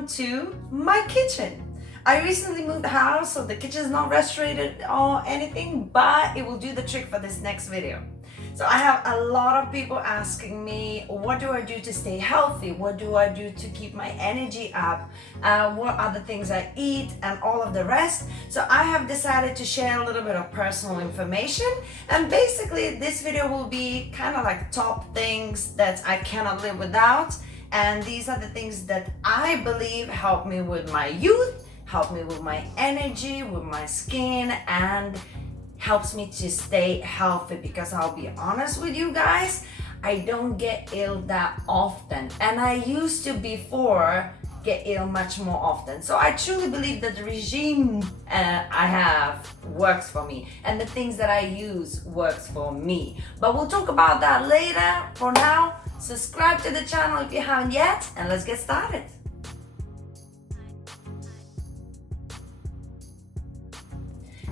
welcome to my kitchen. I recently moved house, so the kitchen is not restorated or anything, but it will do the trick for this next video. So I have a lot of people asking me, what do I do to stay healthy? What do I do to keep my energy up? What are the things I eat and all of the rest? So I have decided to share a little bit of personal information, and basically this video will be kind of like top things that I cannot live without. And these are the things that I believe help me with my youth, help me with my energy, with my skin, and helps me to stay healthy. Because I'll be honest with you guys, I don't get ill that often. And I used to before get ill much more often. So I truly believe that the regime I have works for me, and the things that I use works for me. But we'll talk about that later. For now, subscribe to the channel if you haven't yet, and let's get started.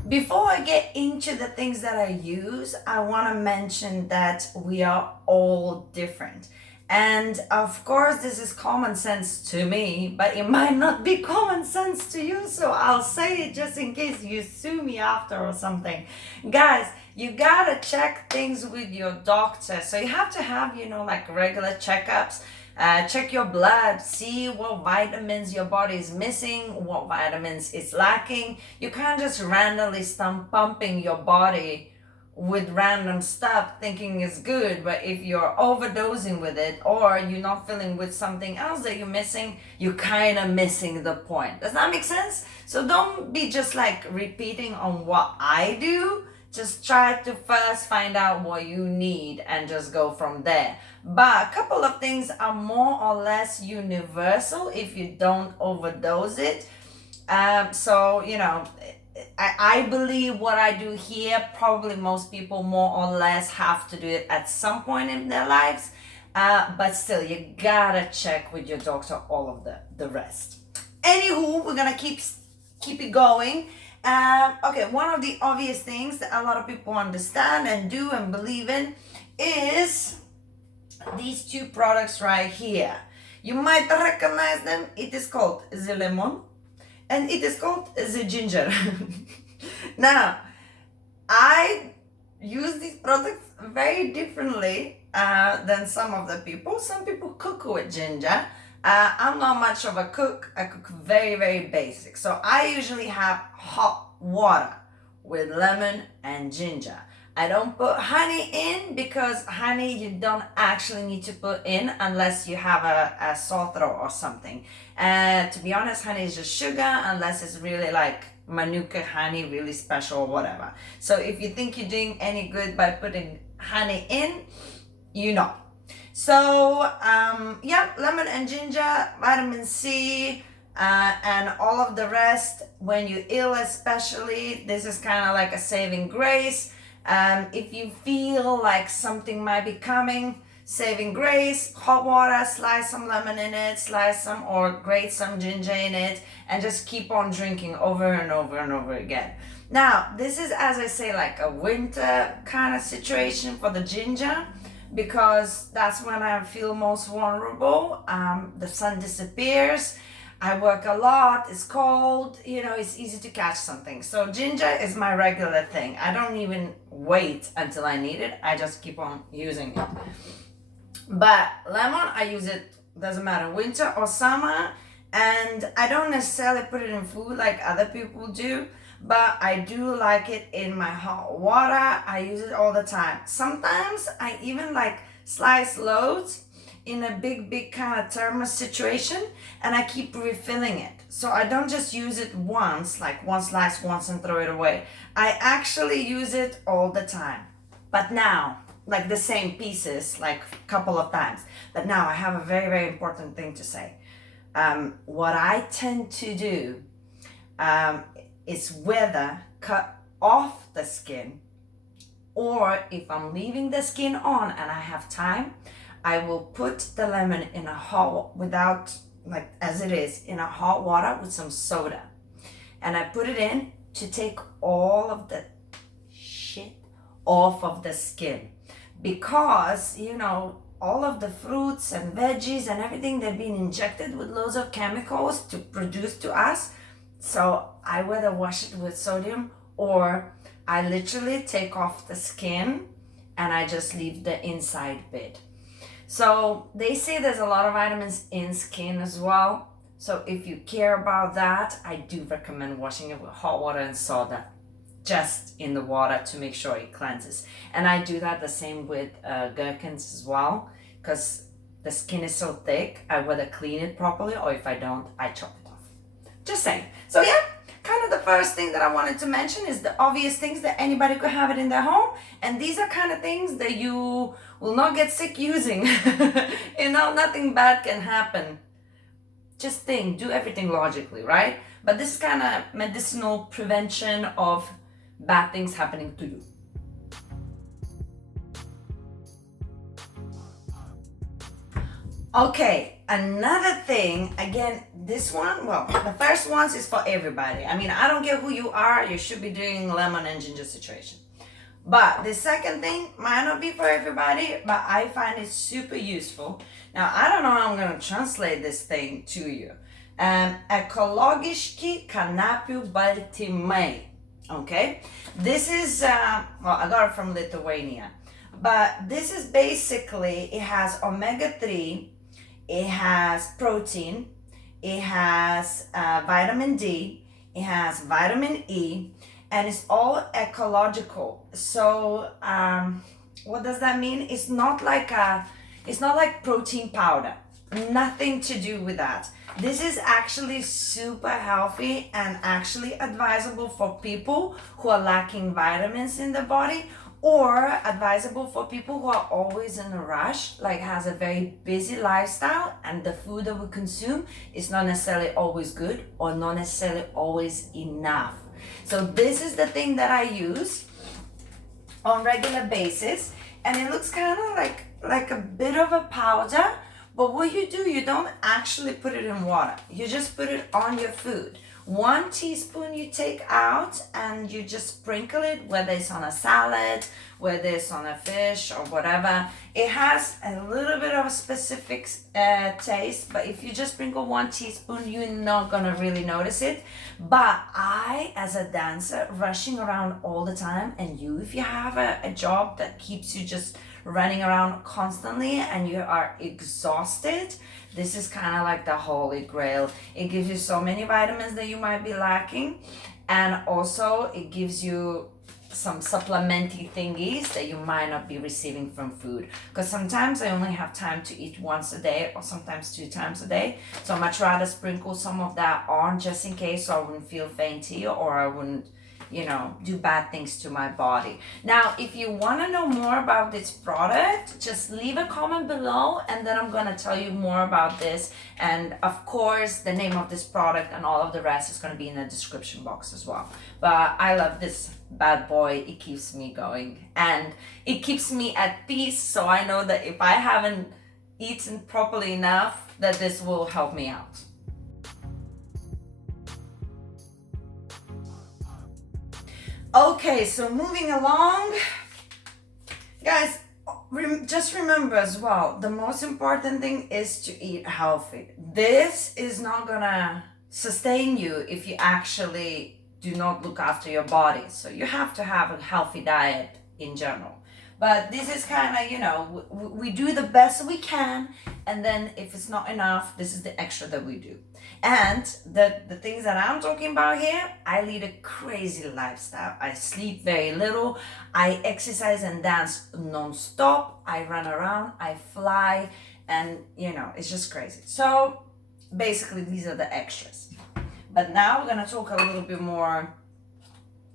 Before I get into the things that I use, I want to mention that we are all different. And of course, this is common sense to me, but it might not be common sense to you. So I'll say it just in case you sue me after or something. Guys, you gotta check things with your doctor. So you have to have, like regular checkups. Check your blood, see what vitamins your body is missing, what vitamins it's lacking. You can't just randomly start pumping your body with random stuff thinking it's good, but if you're overdosing with it or you're not filling with something else that you're missing, you're kind of missing the point. Does that make sense? So don't be just like repeating on what I do. Just try to first find out what you need and just go from there. But a couple of things are more or less universal if you don't overdose it. I believe what I do here, probably most people more or less have to do it at some point in their lives. But still, you gotta check with your doctor all of the rest. Anywho, we're gonna keep it going. Okay, one of the obvious things that a lot of people understand and do and believe in is these two products right here. You might recognize them. It is called the lemon and it is called the ginger. Now, I use these products very differently than some of the people. Some people cook with ginger. I'm not much of a cook. I cook very, very basic. So I usually have hot water with lemon and ginger. I don't put honey in because honey you don't actually need to put in unless you have a sore throat or something. To be honest, honey is just sugar unless it's really like Manuka honey, really special or whatever. So if you think you're doing any good by putting honey in, you know. So lemon and ginger, vitamin C, and all of the rest. When you're ill especially, this is kind of like a saving grace. If you feel like something might be coming, saving grace, hot water, slice some lemon in it, or grate some ginger in it, and just keep on drinking over and over and over again. Now, this is, as I say, like a winter kind of situation for the ginger, because that's when I feel most vulnerable. The sun disappears, I work a lot, it's cold, it's easy to catch something. So ginger is my regular thing. I don't even wait until I need it. I just keep on using it. But lemon, I use it, doesn't matter, winter or summer. And I don't necessarily put it in food like other people do, but I do like it in my hot water. I use it all the time. Sometimes I even like slice loads in a big kind of thermos situation, and I keep refilling it. So I don't just use it once, like one slice once and throw it away. I actually use it all the time. But now, like the same pieces, like a couple of times. But now I have a very, very important thing to say. What I tend to do is whether cut off the skin, or if I'm leaving the skin on and I have time, I will put the lemon in a hot, without, like as it is, in a hot water with some soda. And I put it in to take all of the shit off of the skin. Because, all of the fruits and veggies and everything, they've been injected with loads of chemicals to produce to us. So I whether wash it with sodium, or I literally take off the skin and I just leave the inside bit. So they say there's a lot of vitamins in skin as well. So if you care about that, I do recommend washing it with hot water and soda, just in the water, to make sure it cleanses. And I do that the same with gherkins as well, because the skin is so thick. I whether clean it properly, or if I don't, I chop it off. Just saying. So yeah, kind of the first thing that I wanted to mention is the obvious things that anybody could have it in their home. And these are kind of things that you will not get sick using. Nothing bad can happen. Just think, do everything logically, right? But this is kind of medicinal prevention of bad things happening to you. Okay, another thing, again, this one, well, the first ones is for everybody. I mean, I don't care who you are, you should be doing lemon and ginger situation. But the second thing might not be for everybody, but I find it super useful. Now, I don't know how I'm going to translate this thing to you. Ekologiski kanapų baltymai. Okay, this is well, I got it from Lithuania, but this is basically, it has omega-3, it has protein, it has vitamin D, it has vitamin E, and it's all ecological. So what does that mean? It's not like protein powder, nothing to do with that. This is actually super healthy and actually advisable for people who are lacking vitamins in the body, or advisable for people who are always in a rush, like has a very busy lifestyle, and the food that we consume is not necessarily always good or not necessarily always enough. So this is the thing that I use on regular basis, and it looks kind of like a bit of a powder. But what you do, you don't actually put it in water. You just put it on your food. 1 teaspoon you take out and you just sprinkle it, whether it's on a salad, whether it's on a fish or whatever. It has a little bit of a specific taste, but if you just sprinkle 1 teaspoon, you're not gonna really notice it. But I, as a dancer, rushing around all the time, and you, if you have a job that keeps you just running around constantly and you are exhausted, this is kind of like the holy grail. It gives you so many vitamins that you might be lacking, and also it gives you some supplementy thingies that you might not be receiving from food, because sometimes I only have time to eat once a day or sometimes 2 times a day, so I much rather sprinkle some of that on just in case, so I wouldn't feel fainty or I wouldn't do bad things to my body. Now, if you want to know more about this product, just leave a comment below, and then I'm going to tell you more about this. And of course, the name of this product and all of the rest is going to be in the description box as well. But I love this bad boy. It keeps me going and it keeps me at peace. So I know that if I haven't eaten properly enough, that this will help me out. Okay, so moving along, guys, just remember as well, the most important thing is to eat healthy. This is not gonna sustain you if you actually do not look after your body. So you have to have a healthy diet in general. But this is kind of, we do the best we can, and then if it's not enough, this is the extra that we do. And the things that I'm talking about here, I lead a crazy lifestyle. I sleep very little, I exercise and dance non-stop, I run around, I fly, and it's just crazy. So basically these are the extras. But now we're gonna talk a little bit more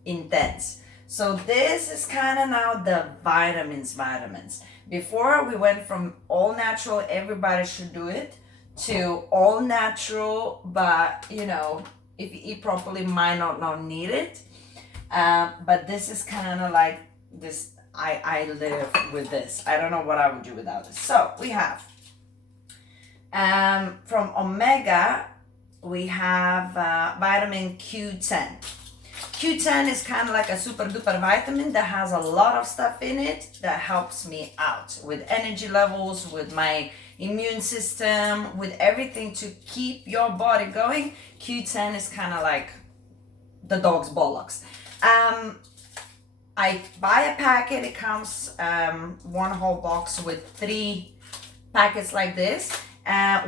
intense. So this is kind of now the vitamins. Before we went from all natural, everybody should do it, to all natural, but if you eat properly, might not need it. But this is kind of like this, I live with this. I don't know what I would do without this. So we have from omega, we have vitamin Q10. Q10 is kind of like a super duper vitamin that has a lot of stuff in it that helps me out with energy levels, with my immune system, with everything to keep your body going. Q10 is kind of like the dog's bollocks. I buy a packet. It comes one whole box with 3 packets like this.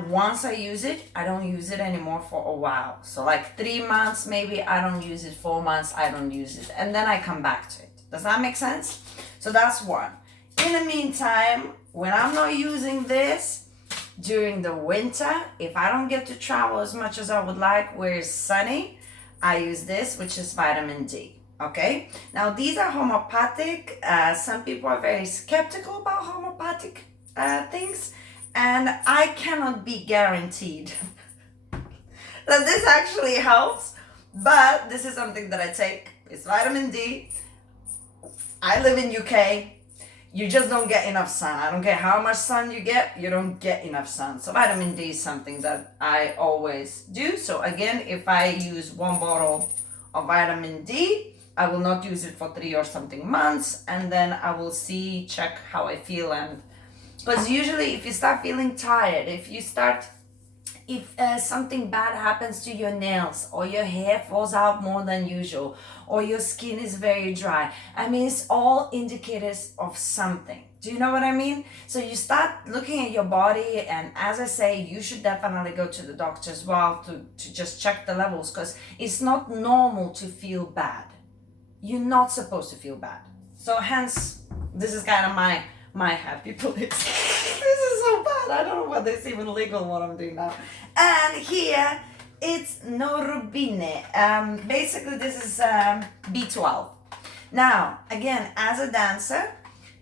Once I use it, I don't use it anymore for a while. So like 3 months, maybe I don't use it, 4 months, I don't use it. And then I come back to it. Does that make sense? So that's one. In the meantime, when I'm not using this during the winter, if I don't get to travel as much as I would like, where it's sunny, I use this, which is vitamin D. Okay, now these are homeopathic. Some people are very skeptical about homeopathic things, and I cannot be guaranteed that this actually helps, but this is something that I take. It's vitamin D. I live in UK. You just don't get enough sun. I don't care how much sun you get, you don't get enough sun. So vitamin D is something that I always do. So again, if I use 1 bottle of vitamin D, I will not use it for 3 or something months, and then I will see, check how I feel. And because usually if you start feeling tired, if something bad happens to your nails, or your hair falls out more than usual, or your skin is very dry, I mean, it's all indicators of something. Do you know what I mean? So you start looking at your body, and as I say, you should definitely go to the doctor as well to just check the levels, because it's not normal to feel bad. You're not supposed to feel bad. So hence, this is kind of my happy place. This is so bad. I don't know whether it's even legal what I'm doing now. And here, it's norubine. Basically, this is B12. Now, again, as a dancer,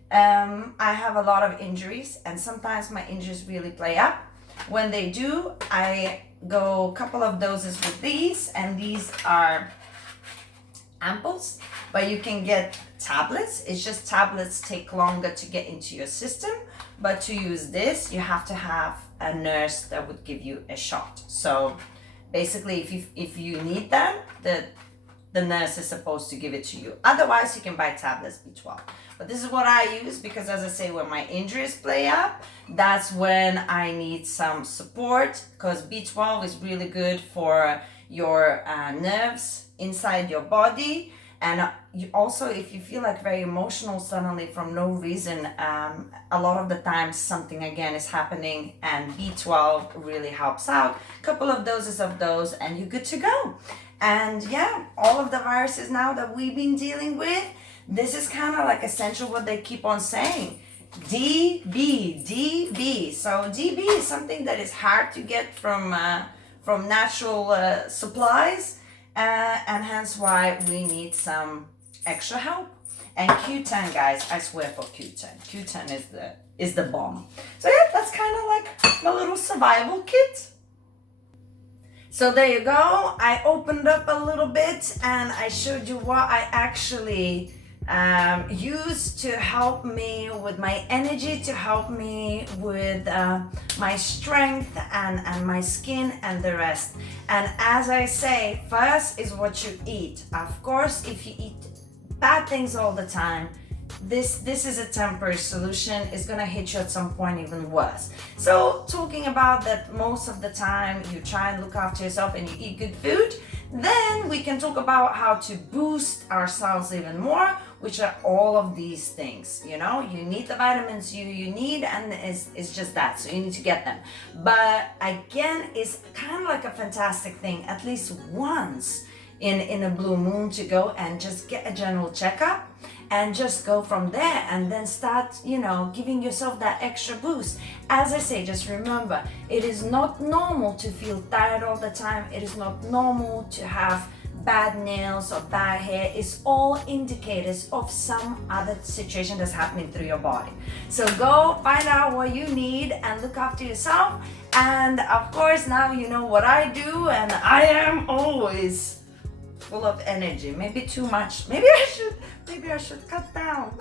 I have a lot of injuries, and sometimes my injuries really play up. When they do, I go a couple of doses with these, and these are ampoules, but you can get tablets. It's just tablets take longer to get into your system, but to use this, you have to have a nurse that would give you a shot. So basically, if you need them, the nurse is supposed to give it to you. Otherwise, you can buy tablets B12. But this is what I use because, as I say, when my injuries play up, that's when I need some support, because B12 is really good for your nerves inside your body. And you also, if you feel like very emotional suddenly from no reason, a lot of the times something again is happening, and B12 really helps out. A couple of doses of those and you're good to go. And yeah, all of the viruses now that we've been dealing with, this is kind of like essential what they keep on saying. DB. So DB is something that is hard to get from natural supplies. And hence why we need some extra help. And Q10, guys, I swear for Q10. Q10 is the bomb. So yeah, that's kind of like my little survival kit. So there you go. I opened up a little bit and I showed you what I actually use to help me with my energy, to help me with my strength and my skin and the rest. And as I say, first is what you eat. Of course, if you eat bad things all the time, this is a temporary solution. It's gonna hit you at some point even worse. So talking about that, most of the time you try and look after yourself and you eat good food, then we can talk about how to boost ourselves even more, which are all of these things. You know, you need the vitamins you need, and it's just that, so you need to get them. But again, it's kind of like a fantastic thing at least once in a blue moon to go and just get a general checkup and just go from there, and then start, you know, giving yourself that extra boost. As I say, just remember, it is not normal to feel tired all the time. It is not normal to have bad nails or bad hair. It's all indicators of some other situation that's happening through your body. So go find out what you need and look after yourself. And of course, now you know what I do, and I am always full of energy. Maybe too much. Maybe I should cut down.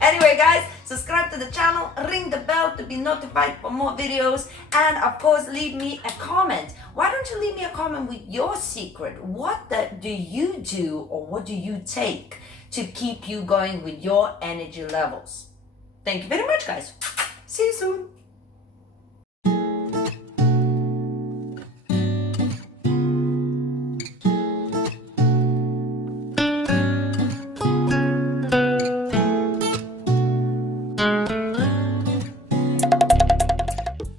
Anyway, guys, subscribe to the channel, ring the bell to be notified for more videos, and of course leave me a comment. Why don't you leave me a comment with your secret? What do you do, or what do you take to keep you going with your energy levels? Thank you very much, guys. See you soon.